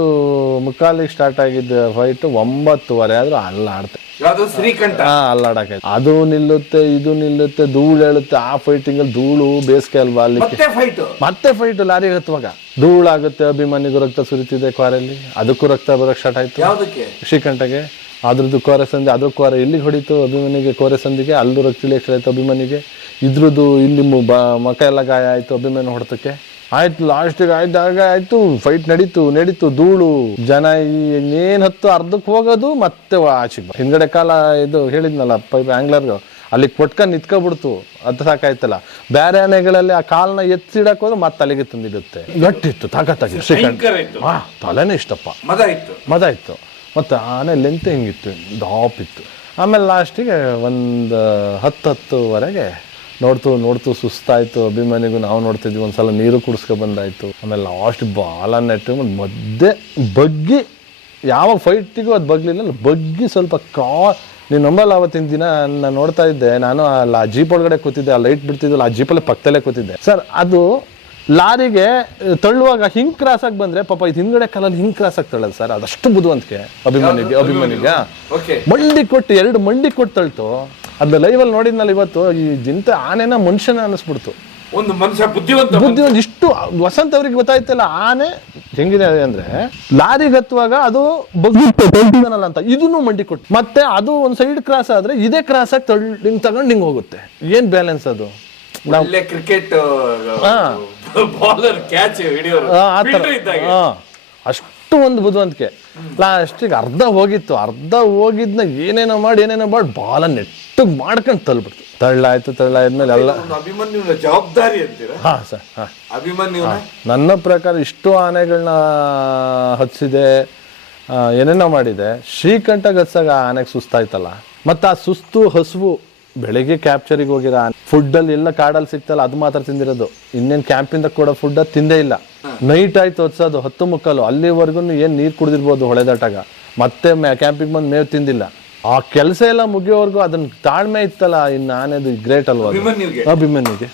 ಮುಕ್ಕಾಲಿಗೆ ಸ್ಟಾರ್ಟ್ ಆಗಿದ್ದ ಫೈಟು ಒಂಬತ್ತುವರೆ ಆದರೂ ಅಲ್ಲಾಡ್ತೆ. ಯಾವ್ದು ಶ್ರೀಕಂಠ. ಆ ಅಲ್ಲಾಡಕ್ಕೆ ಅದು ನಿಲ್ಲುತ್ತೆ ಇದು ನಿಲ್ಲುತ್ತೆ ಧೂಳು ಹೇಳುತ್ತೆ. ಆ ಫೈಟಿಂಗ್ ಅಲ್ಲಿ ಧೂಳು ಬೇಸಿಗೆ ಅಲ್ವಾ ಅಲ್ಲಿ? ಮತ್ತೆ ಫೈಟ್ ಲಾರಿ ಹತ್ತುವಾಗ ಧೂಳಾಗುತ್ತೆ ಅಭಿಮನ್ಯಿಗೂ ರಕ್ತ ಸುರಿತಿದೆ ಕ್ವಾರಲ್ಲಿ ಅದಕ್ಕೂ ರಕ್ತ ಬರೋಕ್ಕೆ ಸ್ಟಾರ್ಟ್ ಆಯ್ತು. ಶ್ರೀಕಂಠಗೆ. ಅದ್ರದ್ದು ಕೋರೆ ಸಂಧಿ ಅದು ಕೋರೆ ಇಲ್ಲಿಗೆ ಹೊಡಿತು ಅಭಿಮಾನಿಗೆ ಕೋರೆ ಸಂಧಿಗೆ ಅಲ್ಲೂ ರಕ್ತ ಇಲೆಕ್ಷನ್ ಆಯ್ತು ಅಭಿಮನ್ಯುಗೆ. ಇದ್ರದ್ದು ಇಲ್ಲಿ ಬ ಮಕ ಎಲ್ಲ ಗಾಯ ಆಯಿತು ಅಭಿಮಾನ ಹೊಡೆತಕ್ಕೆ. ಆಯ್ತು ಲಾಸ್ಟಿಗೆ ಆಯ್ತಾಗ ಆಯ್ತು ಫೈಟ್ ನಡೀತು ನಡೀತು ಧೂಳು. ಜನ ಇನ್ನೇನು ಹತ್ತು ಅರ್ಧಕ್ಕೆ ಹೋಗೋದು ಮತ್ತೆ ಆಚೆಗೆ ಹಿಂದ್ಗಡೆ ಕಾಲ ಇದು ಹೇಳಿದ್ನಲ್ಲ ಪೈಪ್ ಆಂಗ್ಲರ್ಗೆ ಅಲ್ಲಿ ಕೊಟ್ಕೊಂಡು ನಿಂತ್ಕೊಬಿಡ್ತು ಅದು ಸಾಕಾಯ್ತಲ್ಲ. ಬೇರೆ ಆನೆಗಳಲ್ಲಿ ಆ ಕಾಲನ್ನ ಎತ್ತಿಡಕ್ ಹೋದ್ರೆ ಮತ್ತೆ ಅಲ್ಲಿಗೆ ತಂದಿಡುತ್ತೆ. ಗಟ್ಟಿತ್ತು ತಾಕತ್ತಾಗಿ. ಹಾ ತಲೆನೇ ಇಷ್ಟಪ್ಪ. ಮದ ಇತ್ತು. ಮದ ಇತ್ತು. ಮತ್ತು ಆನೆ ಲೆಂತ್ ಹಿಂಗಿತ್ತು? ಡಾಪ್ ಇತ್ತು. ಆಮೇಲೆ ಲಾಸ್ಟಿಗೆ ಒಂದು ಹತ್ತು ಹತ್ತುವರೆಗೆ ನೋಡ್ತು ನೋಡ್ತು, ಸುಸ್ತಾಯ್ತು, ಅಭಿಮಾನಿಗೂ ನಾವು ನೋಡ್ತಿದ್ವಿ, ಒಂದ್ಸಲ ನೀರು ಕುಡಿಸ್ಕೊ ಬಂದಾಯ್ತು. ಆಮೇಲೆ ಲಾಸ್ಟ್ ಬಾಲ ನೆಟ್ಟು ಮಧ್ಯೆ ಬಗ್ಗಿ, ಯಾವ ಫೈಟಿಗೂ ಅದು ಬಗ್ಲಿಲ್ಲ ಬಗ್ಗಿ ಸ್ವಲ್ಪ ಕ್ರಾ ನೀನು ನಂಬಲ್ಲ ಅವತ್ತಿನ ದಿನ, ನಾನು ನೋಡ್ತಾ ಇದ್ದೆ, ನಾನು ಅಲ್ಲಿ ಆ ಜೀಪ್ ಒಳಗಡೆ ಕೂತಿದ್ದೆ, ಆ ಲೈಟ್ ಬಿಡ್ತಿದ್ದಲ್ಲ ಆ ಜೀಪಲ್ಲೇ ಪಕ್ಕದಲ್ಲೇ ಕೂತಿದ್ದೆ. ಸರ್ ಅದು ಲಾರಿಗೆ ತಳ್ಳುವಾಗ ಹಿಂಗ್ ಕ್ರಾಸ್ ಆಗಿ ಬಂದ್ರೆ ಪಾಪ ಇದು ಹಿಂದ್ಗಡೆ ಕಾಲಲ್ಲಿ ಹಿಂಗ್ ಕ್ರಾಸ್ ಆಗಿ ತಳ್ಳೋದು ಸರ್. ಅದಷ್ಟು ಬುದ್ಧಿವಂತಿಕೆ ಅಭಿಮಾನಿಗೆ ಅಭಿಮಾನಿಗೆ. ಮಂಡಿ ಕೊಟ್ಟು ಎರಡು ಮಂಡಿ ಕೊಟ್ಟು ತಳ್ತು. ಅದ ಲೈವ್ ಅಲ್ಲಿ ನೋಡಿದ್ನಲ್ಲ ಇವತ್ತು ಈ ಜಿಂತ ಆನೆನ ಮನುಷ್ಯನ ಅನಿಸ್ಬಿಡ್ತು ಒಂದು ಮನುಷ್ಯ ಬುದ್ಧಿವಂತ ಬುದ್ಧಿ ಒಂದು ಇಷ್ಟು ವಸಂತ ಅವ್ರಿಗೆ ಗೊತ್ತಾಯ್ತಲ್ಲ ಆನೆ ಹೆಂಗಿದೆ ಅಂದ್ರೆ ಲಾರಿ ಹತ್ತುವಾಗ ಅದು ಬಗ್ಗಿತ್ತು ತಳ್ತಿದಾನಲ್ಲ ಅಂತ. ಇದನ್ನು ಮಂಡಿ ಕೊಟ್ಟು. ಮತ್ತೆ ಅದು ಒಂದ್ ಸೈಡ್ ಕ್ರಾಸ್ ಆದ್ರೆ ಇದೇ ಕ್ರಾಸ್ ಆಗಿ ತಳ್ಳಿ ಹಿಂಗ್ ತಗೊಂಡು ಹಿಂಗ್ ಹೋಗುತ್ತೆ. ಏನ್ ಬ್ಯಾಲೆನ್ಸ್ ಅದು? ಒಳ್ಳೆ ಕ್ರಿಕೆಟ್ ಬಾಲರ್ ಕ್ಯಾಚ್ ಹಿಡಿಯೋರು. ಆ ಥರ. ಅಷ್ಟು ಒಂದು ಬುದ್ಧಿವಂತಿಕೆ. ಅಷ್ಟಿಗೆ ಅರ್ಧ ಹೋಗಿತ್ತು. ಅರ್ಧ ಹೋಗಿದ್ನ ಏನೇನೋ ಮಾಡಿ ಏನೇನೋ ಮಾಡಿ ಬಾಲ ನೆಟ್ಟು ಮಾಡ್ಕೊಂಡು ತಳ್ಬಿಡ್ತು ತಳ್ಳಾಯ್ತು ತಳ್ಳಾದ್ಮೇಲೆ ಎಲ್ಲ ಅಭಿಮನ್ಯುವಿನ ಜವಾಬ್ದಾರಿ ಅಂತೀರಾ? ಹಾ ಸರ್. ಹಾ. ಅಭಿಮನ್ಯುವಿನ? ನನ್ನ ಪ್ರಕಾರ ಇಷ್ಟು ಆನೆಗಳನ್ನ ಹಚ್ಚಿದೆ ಏನೇನೋ ಮಾಡಿದೆ ಶ್ರೀಕಂಠ ಗತ್ಸಾಗ ಆನೆಗೆ ಸುಸ್ತಾಯ್ತಲ್ಲ. ಮತ್ತು ಆ ಸುಸ್ತು ಹಸುವು ಬೆಳಿಗ್ಗೆ ಕ್ಯಾಪ್ಚರಿಗೆ ಹೋಗಿರೋ? ಫುಡ್ಡಲ್ಲಿ ಎಲ್ಲ ಕಾಡಲ್ಲಿ ಸಿಗ್ತಲ್ಲ ಅದು ಮಾತ್ರ ತಿಂದಿರೋದು. ಇನ್ನೇನು ಕ್ಯಾಂಪಿಂದ ಕೂಡ ಫುಡ್ ತಿಂದೇ ಇಲ್ಲ. ನೈಟ್ ಆಯ್ತು ಹೊತ್ಸೋದು ಹತ್ತು ಮುಕ್ಕಾಲು. ಅಲ್ಲಿವರೆಗೂ ಏನು ನೀರು ಕುಡಿದಿರ್ಬೋದು ಹೊಳೆದಾಟಾಗ. ಮತ್ತೆ ಕ್ಯಾಂಪಿಗೆ ಬಂದು ಮೇವು ತಿಂದಿಲ್ಲ. ಆ ಕೆಲಸ ಎಲ್ಲ ಮುಗಿಯೋವರೆಗೂ ಅದನ್ನ ತಾಳ್ಮೆ ಇತ್ತಲ್ಲ ಇನ್ನು ನಾನೇದು ಗ್ರೇಟ್ ಅಲ್ವಾ ಅಭಿಮನ್ಯುಗೆ.